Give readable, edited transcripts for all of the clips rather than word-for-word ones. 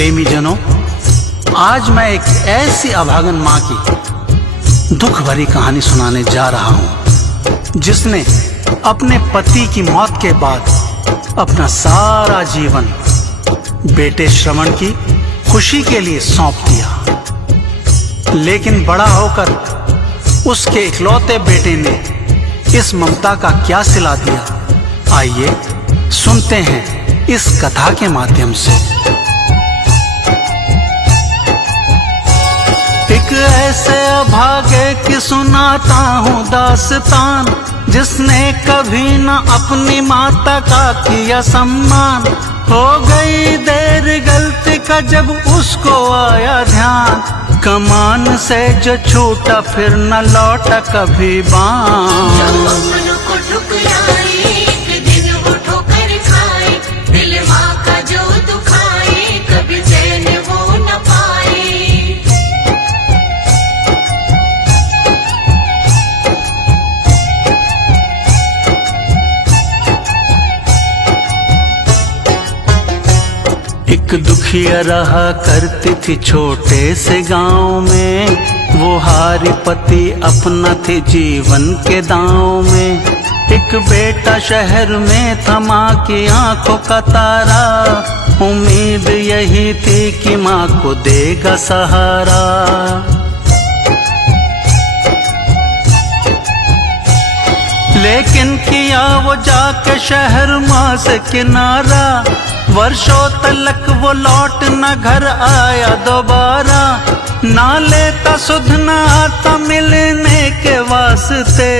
प्रेमी जनों, आज मैं एक ऐसी अभागन माँ की दुख भरी कहानी सुनाने जा रहा हूँ जिसने अपने पति की मौत के बाद अपना सारा जीवन बेटे श्रवण की खुशी के लिए सौंप दिया। लेकिन बड़ा होकर उसके इकलौते बेटे ने इस ममता का क्या सिला दिया, आइए सुनते हैं इस कथा के माध्यम से। एक ऐसे अभागे की सुनाता हूँ दास्तान, जिसने कभी न अपनी माता का किया सम्मान। हो गई देर गलती का जब उसको आया ध्यान, कमान से जो छूटा फिर न लौटा कभी बाण। एक दुखिया रहा करती थी छोटे से गांव में, वो हारी पति अपना थी जीवन के दांव में। एक बेटा शहर में था माँ की आंखों का तारा, उम्मीद यही थी कि माँ को देगा सहारा। लेकिन किया वो जाके शहर माँ से किनारा, वर्षों तलक वो लौट न घर आया दोबारा। ना लेता सुध न आता मिलने के वास्ते,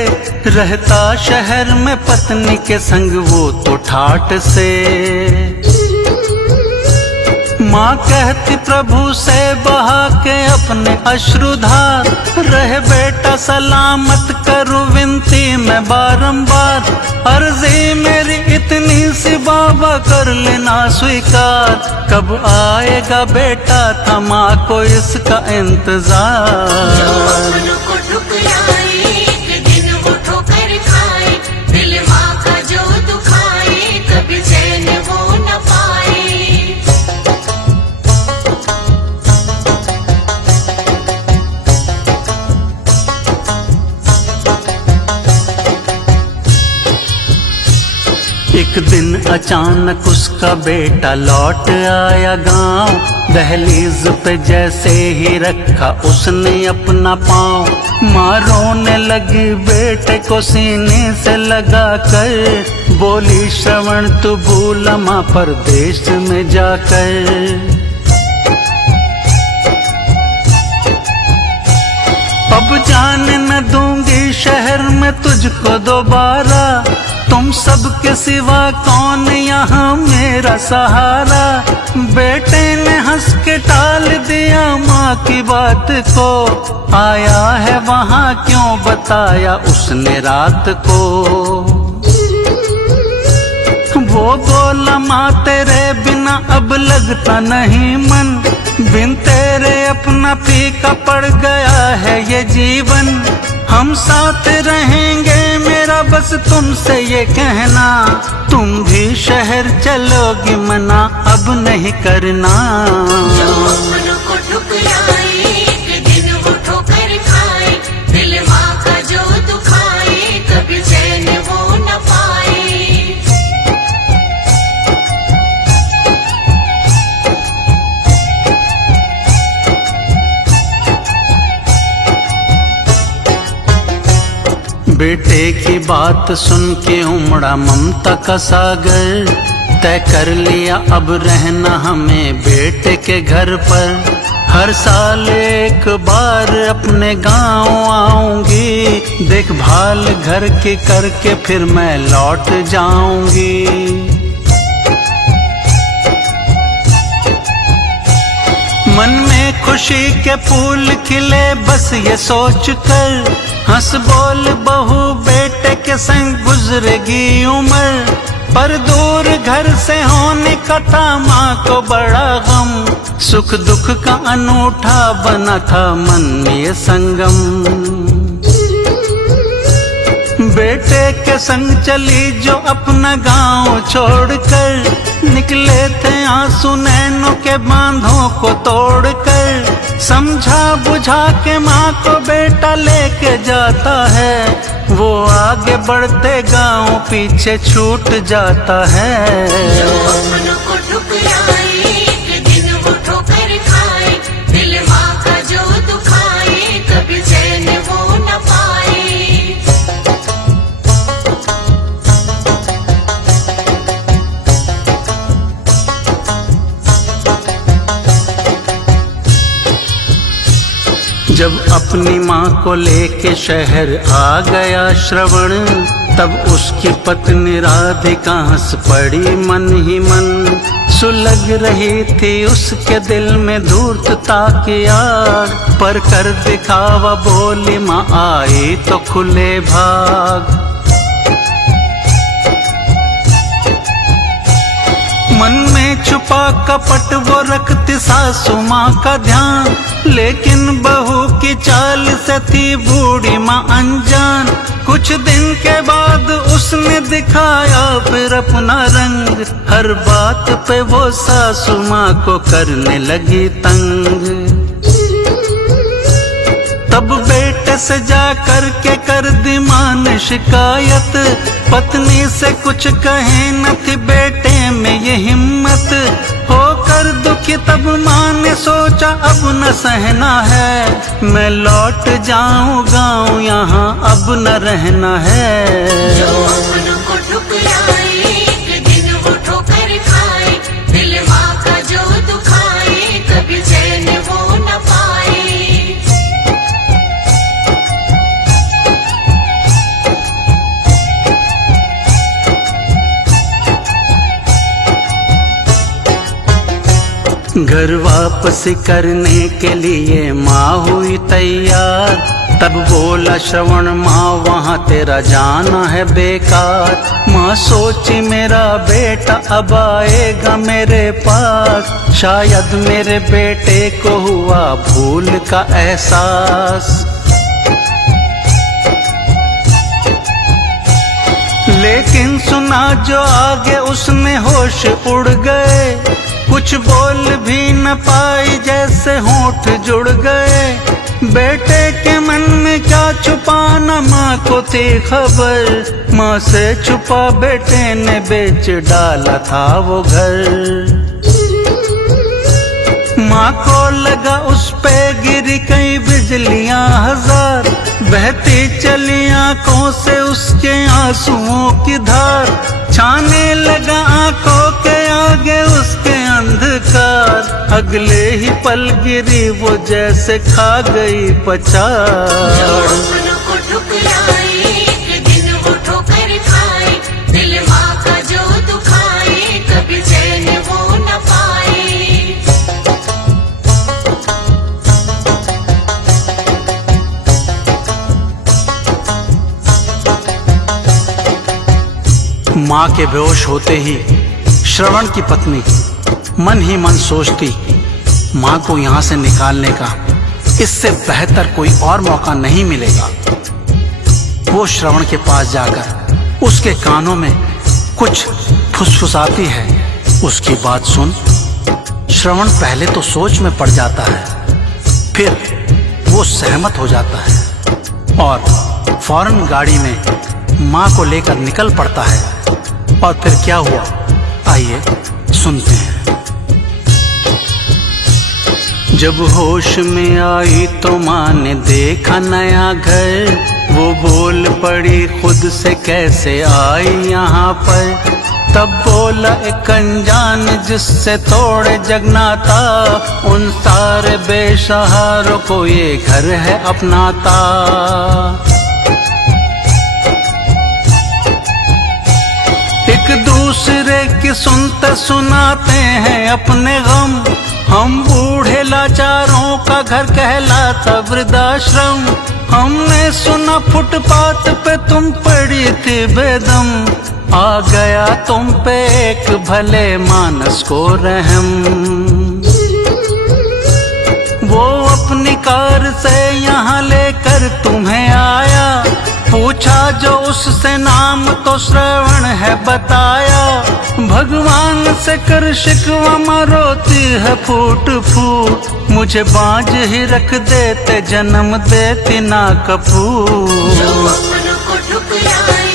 रहता शहर में पत्नी के संग वो तो ठाठ से। माँ कहती प्रभु से बहा के अपने अश्रुधार, रहे बेटा सलामत करूं विनती में बारंबार। अर्जी मेरी इतनी सी बाबा कर लेना स्वीकार, कब आएगा बेटा था माँ को इसका इंतजार। एक दिन अचानक उसका बेटा लौट आया गांव, दहलीज पे जैसे ही रखा उसने अपना पाँव। माँ रोने लगी बेटे को सीने से लगा कर, बोली श्रवण तू भूला माँ परदेश में जाकर। अब जाने न दूंगी शहर में तुझको दोबारा, तुम सबके सिवा कौन यहाँ मेरा सहारा। बेटे ने हंस के टाल दिया माँ की बात को, आया है वहाँ क्यों बताया उसने रात को। वो बोला माँ तेरे बिना अब लगता नहीं मन, बिन तेरे अपना फीका पड़ गया है ये जीवन। हम साथ रहेंगे मेरा बस तुमसे ये कहना, तुम भी शहर चलोगी मना अब नहीं करना। बेटे की बात सुन के उमड़ा ममता का सागर, तय कर लिया अब रहना हमें बेटे के घर पर। हर साल एक बार अपने गांव आऊंगी, देखभाल घर की करके फिर मैं लौट जाऊंगी। मन में खुशी के फूल खिले बस ये सोच कर, हंस बोल बहू बेटे के संग गुजरेगी उम्र। पर दूर घर से होने का था माँ को बड़ा गम, सुख दुख का अनूठा बना था मन में संगम। बेटे के के संग चली जो अपना गांव छोड़कर, निकले थे आंसू नैनों के बांधों को तोड़कर। समझा बुझा के माँ को बेटा लेके जाता है, वो आगे बढ़ते गांव पीछे छूट जाता है। जो अपनों को ठुकराए एक दिन वो ठोकर खाए, दिल माँ का जो दुखाए कभी चैन वो न पाए। जब अपनी माँ को लेके शहर आ गया श्रवण, तब उसकी पत्नी राधिका हंस पड़ी मन ही मन। सुलग रही थी उसके दिल में धूर्तता की आग, पर कर दिखावा बोली माँ आई तो खुले भाग। मन में छुपा कपट वो रखती सासू माँ का ध्यान, लेकिन बहू की चाल से थी बूढ़ी माँ अनजान। कुछ दिन के बाद उसने दिखाया फिर अपना रंग, हर बात पे वो सासू माँ को करने लगी तंग। तब बेटे से जा करके कर दी माँ ने शिकायत, पत्नी से कुछ कहे न थी बेटे में ये हिम्मत। होकर दुखी तब माँ ने सोचा अब न सहना है, मैं लौट जाऊं गाँव यहाँ अब न रहना है। जो अपनों को ठुकराए एक दिन वो ठोकर खाए, दिल माँ का जो दुखाए कभी चैन वो न पाए। घर वापस करने के लिए माँ हुई तैयार, तब बोला श्रवण माँ वहाँ तेरा जाना है बेकार। माँ सोची मेरा बेटा अब आएगा मेरे पास, शायद मेरे बेटे को हुआ भूल का एहसास। लेकिन सुना जो आगे उसने होश उड़ गए, कुछ बोल भी न पाई जैसे होंठ जुड़ गए। बेटे के मन में क्या छुपाना माँ को थी खबर, माँ से छुपा बेटे ने बेच डाला था वो घर। माँ को लगा उस पे गिरी कई बिजलियां हजार, बहती चली आंखों से उसके आंसुओं की धार। छाने लगा आंखों के आगे उसके अंधकार, अगले ही पल गिरी वो जैसे खा गई पछाड़। जो अपनों को ठुकराए एक दिन वो ठोकर खाए, दिल माँ का जो दुखाए कभी चैन वो न पाए। माँ के बेहोश होते ही श्रवण की पत्नी मन ही मन सोचती, माँ को यहाँ से निकालने का इससे बेहतर कोई और मौका नहीं मिलेगा। वो श्रवण के पास जाकर उसके कानों में कुछ फुसफुसाती है। उसकी बात सुन श्रवण पहले तो सोच में पड़ जाता है, फिर वो सहमत हो जाता है और फौरन गाड़ी में माँ को लेकर निकल पड़ता है। और फिर क्या हुआ आइए सुनते हैं। जब होश में आई तो माँ ने देखा नया घर, वो बोल पड़ी खुद से कैसे आई यहाँ पर। तब बोला एक अनजान जिससे थोड़े जगना था, उन सारे बेसहारों को ये घर है अपनाता। एक दूसरे की सुनते सुनाते हैं अपने गम, हम बूढ़े लाचारों का घर कहलाता वृद्धाश्रम। हमने सुना फुटपाथ पे तुम पड़ी थी बेदम, आ गया तुम पे एक भले मानस को रहम। वो अपनी कार से यहाँ लेकर तुम्हें आया, पूछा जो उससे नाम उसको श्रवण है बताया, भगवान से कर शिकवा मरोती है फूट फूट, मुझे बांझ ही रख देते जन्म देती ना कपूर। जो मन को ठुकराए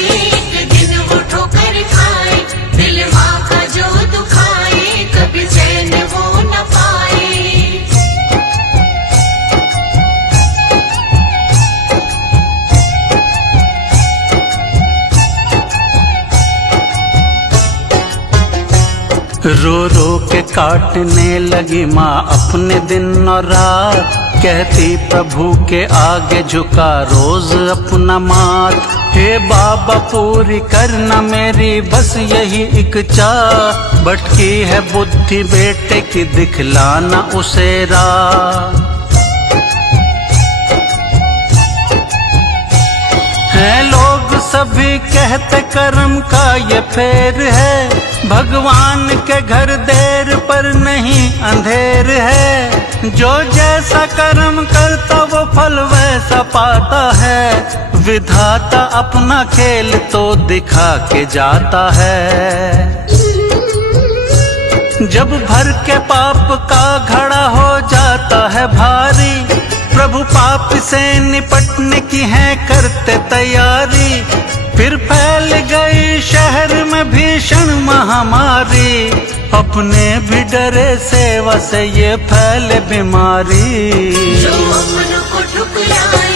एक दिन वो ठोकर खाए, दिल माँ का जो दुखाए कभी चैन वो न पाए। रो रो के काटने लगी माँ अपने दिन और रात, कहती प्रभु के आगे झुका रोज अपना माथ। हे बाबा पूरी करना मेरी बस यही एक चाह, भटकी है बुद्धि बेटे की दिखलाना उसे राह। है लोग सभी कहते कर्म का ये फेर है, भगवान के घर देर पर नहीं अंधेर है, जो जैसा कर्म करता वो फल वैसा पाता है, विधाता अपना खेल तो दिखा के जाता है। जब भर के पाप का घड़ा हो जाता है भारी, प्रभु पाप से निपटने की है करते तैयारी, फिर फैल गई शहर में भीषण महामारी, अपने भी डरे सेवा से ये फैले बीमारी। जो मन को ठुकराए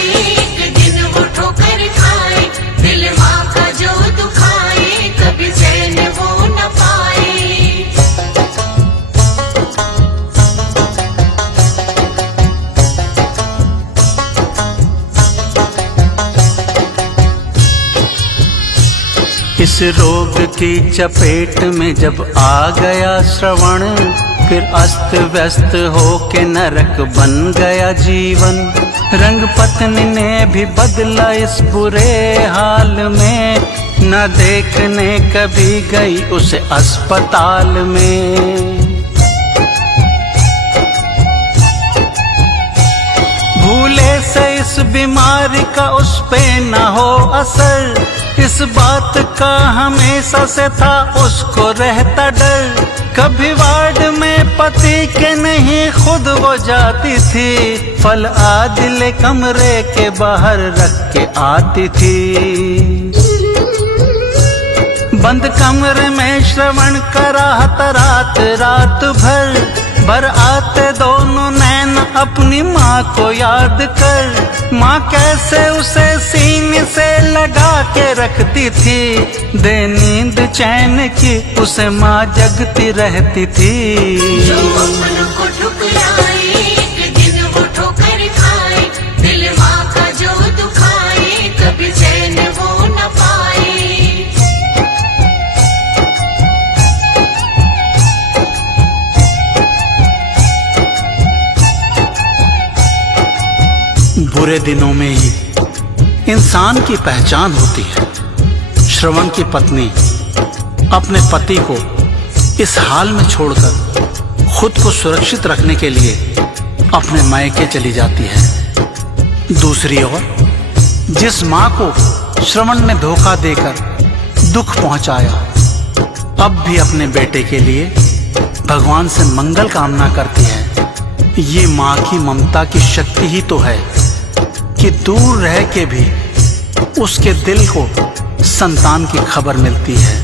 एक दिन वो ठोकर खाए, दिल माँ का जो दुखाए कभी चैन वो न पाए। इस रोग की चपेट में जब आ गया श्रवण, फिर अस्त व्यस्त हो के नरक बन गया जीवन। रंग पत्नी ने भी बदला इस बुरे हाल में, न देखने कभी गई उसे अस्पताल में। भूले से इस बीमारी का उस पे न हो असर, इस बात का हमेशा से था उसको रहता डर। कभी वार्ड में पति के नहीं खुद वो जाती थी, फल आदिले कमरे के बाहर रख के आती थी। बंद कमरे में श्रवण कराता रात रात भर आते दोनों नैन अपनी माँ को याद कर। माँ कैसे उसे सीने से लगा के रखती थी, दे नींद चैन की उसे माँ जगती रहती थी। जो मन को ठुकराए एक दिन वो ठोकर खाए, दिल माँ का जो दुखाए कभी चैन वो न पाए। बुरे दिनों में ही इंसान की पहचान होती है। श्रवण की पत्नी अपने पति को इस हाल में छोड़कर खुद को सुरक्षित रखने के लिए अपने मायके चली जाती है। दूसरी ओर जिस माँ को श्रवण ने धोखा देकर दुख पहुंचाया, अब भी अपने बेटे के लिए भगवान से मंगल कामना करती है। ये माँ की ममता की शक्ति ही तो है कि दूर रह के भी उसके दिल को संतान की खबर मिलती है।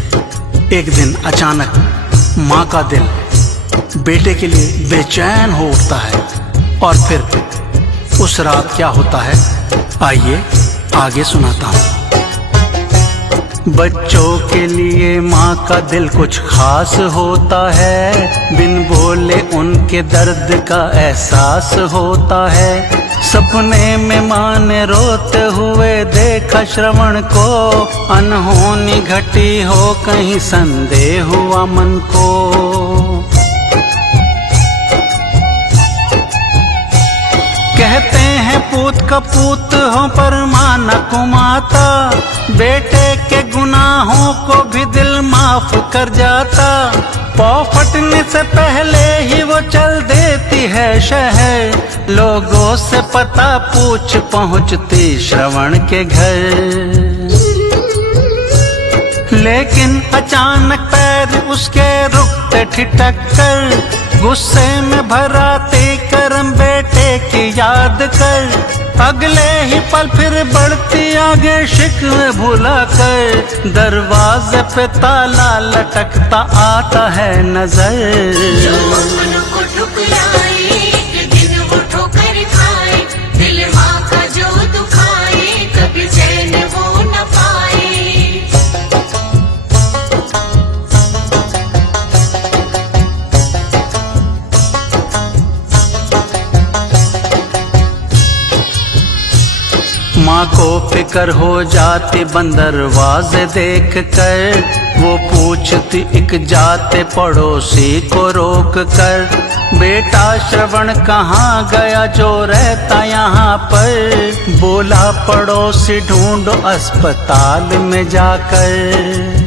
एक दिन अचानक माँ का दिल बेटे के लिए बेचैन हो उठता है, और फिर उस रात क्या होता है आइए आगे सुनाता हूँ। बच्चों के लिए माँ का दिल कुछ खास होता है, बिन बोले उनके दर्द का एहसास होता है। सपने में माँ ने रोते हुए देखा श्रवण को, अनहोनी घटी हो कहीं संदेह हुआ मन को। कहते हैं पूत का पूत हो पर माँ न कुमाता, बेटे के गुनाहों को भी दिल माफ कर जाता। पाँव फटने से पहले ही वो चल देती है शहर, लोगों से पता पूछ पहुँचती श्रवण के घर। लेकिन अचानक पैर उसके रुकते ठिठक कर, गुस्से में भराते करम बेटे की याद कर। अगले ही पल फिर बढ़ती आगे शिकवे भुला कर, दरवाजे पे ताला लटकता आता है नजर। जो मन को ठुकराए एक दिन वो ठोकर खाए, दिल माँ का जो दुखाए कभी चैन वो न पाए। माँ को फिक्र हो जाती बंदरवाजे देख कर, वो पूछती एक जाते पड़ोसी को रोक कर, बेटा श्रवण कहाँ गया जो रहता यहाँ पर। बोला पड़ोसी ढूंढो अस्पताल में जाकर।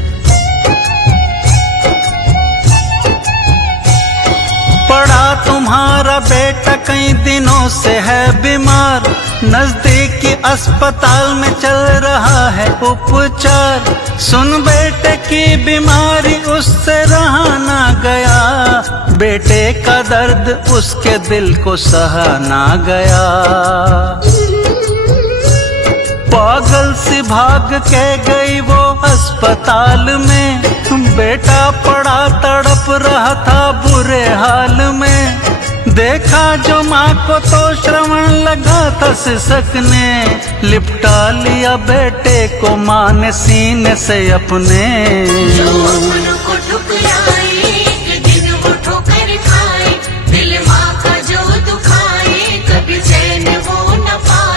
पड़ा तुम्हारा बेटा कई दिनों से है बीमार, नजदीकी अस्पताल में चल रहा है उपचार। सुन बेटे की बीमारी उससे रहा ना गया, बेटे का दर्द उसके दिल को सहा ना गया। पागल सी भाग के गई वो अस्पताल में, बेटा पड़ा तड़प रहा था बुरे हाल में। देखा जो माँ को तो श्रवण लगा था सिसकने, लिपटा लिया बेटे को माँ ने सीने से अपने। जो मन को ठुकराए एक दिन वो ठोकर खाए, दिल माँ का जो दुखाए कभी चैन वो न पाए।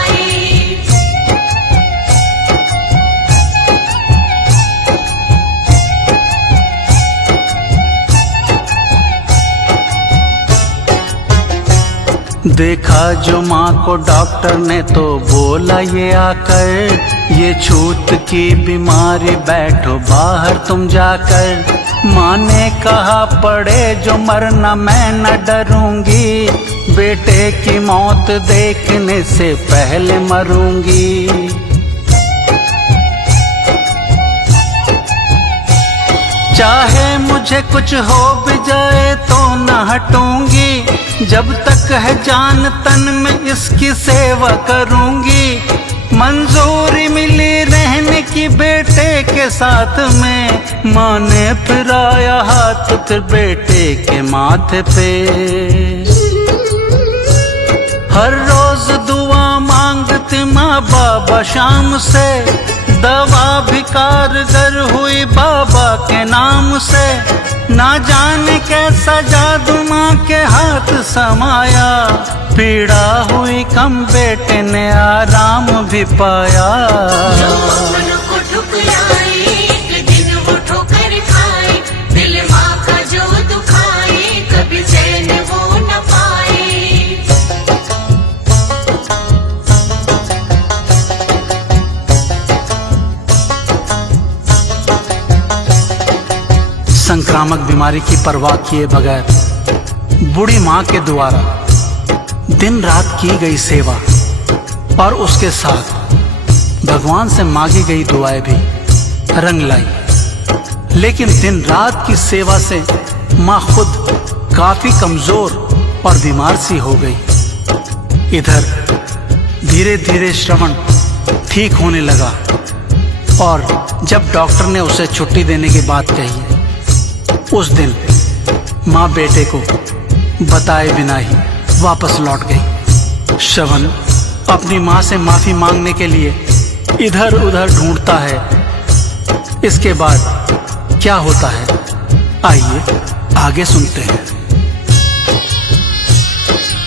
देखा जो माँ को डॉक्टर ने तो बोला ये आकर, ये छूत की बीमारी बैठो बाहर तुम जाकर। माँ ने कहा पड़े जो मरना मैं न डरूंगी, बेटे की मौत देखने से पहले मरूंगी। चाहे मुझे कुछ हो भी जाए तो न हटूंगी, जब तक है जान तन में इसकी सेवा करूंगी। मंजूरी मिली रहने की बेटे के साथ में, माँ ने फिराया हाथ फिर बेटे के माथे पे। हर रोज दुआ मांगती माँ बाबा शाम से, दवा भी कारगर हुई बाबा के नाम से। ना जाने कैसा जादू माँ के हाथ समाया, पीड़ा हुई कम बेटे ने आराम भी पाया। जो मन को ठुकराए एक दिन वो ठोकर खाए, दिल माँ का जो दुखाए कभी चैन वो न पाए। संक्रामक बीमारी की परवाह किए बगैर बूढ़ी माँ के द्वारा दिन रात की गई सेवा और उसके साथ भगवान से मांगी गई दुआएं भी रंग लाई। लेकिन दिन रात की सेवा से माँ खुद काफी कमजोर और बीमार सी हो गई। इधर धीरे धीरे श्रवण ठीक होने लगा और जब डॉक्टर ने उसे छुट्टी देने की बात कही, उस दिन माँ बेटे को बताए बिना ही वापस लौट गई। श्रवण अपनी माँ से माफी मांगने के लिए इधर उधर ढूंढता है। इसके बाद क्या होता है, आइए आगे सुनते हैं।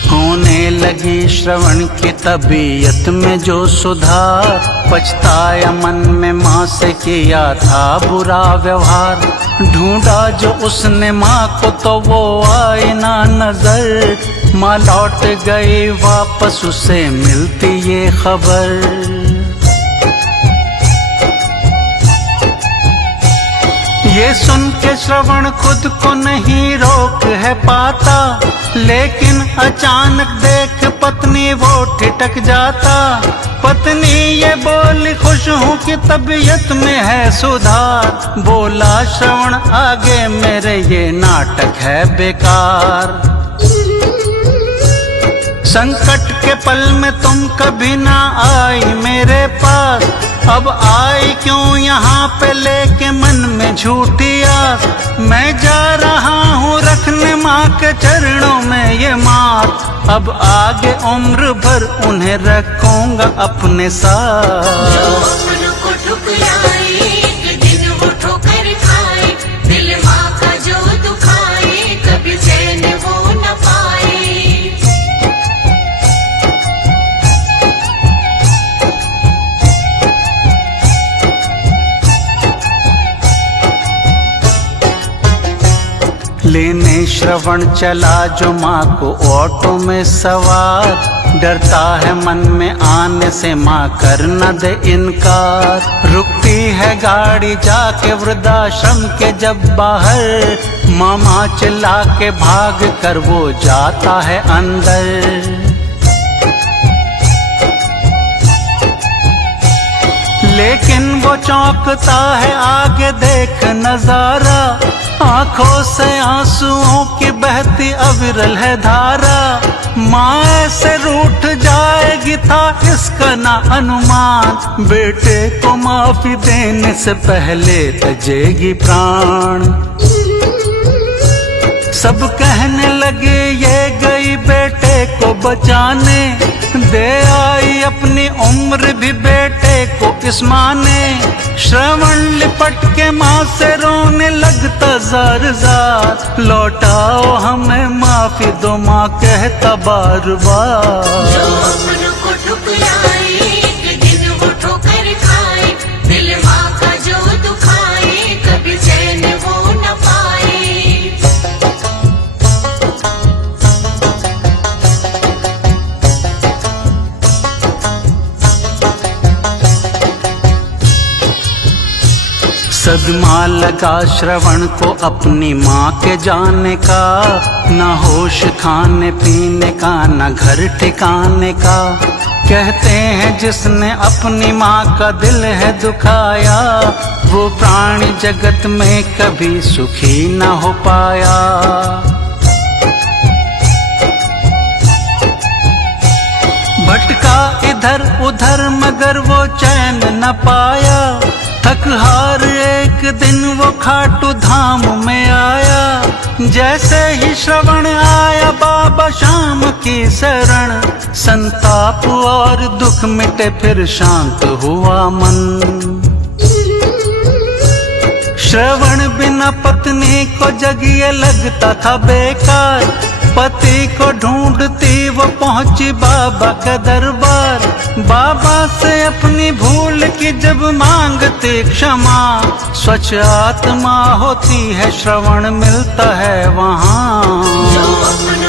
होने लगी श्रवण की तबीयत में जो सुधार, पछताया मन में माँ से किया था बुरा व्यवहार। ढूंढा जो उसने माँ को तो वो आई ना नजर, माँ लौट गई वापस उसे मिलती ये खबर। ये सुन के श्रवण खुद को नहीं रोक है पाता, लेकिन अचानक देख पत्नी वो ठिठक जाता। पत्नी ये बोली खुश खुश हूँ कि तबीयत में है सुधार। बोला श्रवण आगे मेरे ये नाटक है बेकार। संकट के पल में तुम कभी ना आई मेरे पास, अब आई क्यों यहाँ पे लेके मन में झूठी आस। मैं जा रहा हूँ रखने माँ के चरणों में ये मात, अब आगे उम्र भर उन्हें रखूंगा अपने साथ। जो मन को ठुकराए एक दिन वो ठोकर खाए, दिल माँ का जो दुखाए कभी चैन वो न पाए। लेने श्रवण चला जो माँ को ऑटो में सवार। डरता है मन में आने से माँ कर न दे इनकार। रुकती है गाड़ी जाके वृद्धाश्रम के जब बाहर, मामा चिल्ला के भाग कर वो जाता है अंदर। लेकिन वो चौंकता है आगे देख नजारा, आंखों से आंसुओं की बहती अविरल है धारा। माँ से रूठ जाएगी था इसका ना अनुमान, बेटे को माफी देने से पहले तजेगी प्राण। सब कहने लगे ये गई बेटे को बचाने, दे आई अपनी उम्र भी बेटे को इस माँ ने। श्रवण लिपट के माँ से रोने लगता जार जार, लौटाओ हमें माफी दो माँ कहता बार बार। जो मन को ठुकराए एक दिन वो ठोकर खाए, दिल माँ का जो दुखाए कभी चैन वो न पाए। सदमा लगा श्रवण को अपनी माँ के जाने का, न होश खाने पीने का न घर ठिकाने का। कहते हैं जिसने अपनी माँ का दिल है दुखाया, वो प्राणी जगत में कभी सुखी न हो पाया। भटका इधर उधर मगर वो चैन न पाया, थक हार एक दिन वो खाटू धाम में आया। जैसे ही श्रवण आया बाबा श्याम की शरण, संताप और दुख मिटे फिर शांत हुआ मन। श्रवण बिना पत्नी को जग ये लगता था बेकार, पति को ढूंढती वो पहुंची बाबा के दरबार। बाबा से अपनी भूल की जब मांगती क्षमा, स्वच्छ आत्मा होती है श्रवण मिलता है वहाँ। जो मन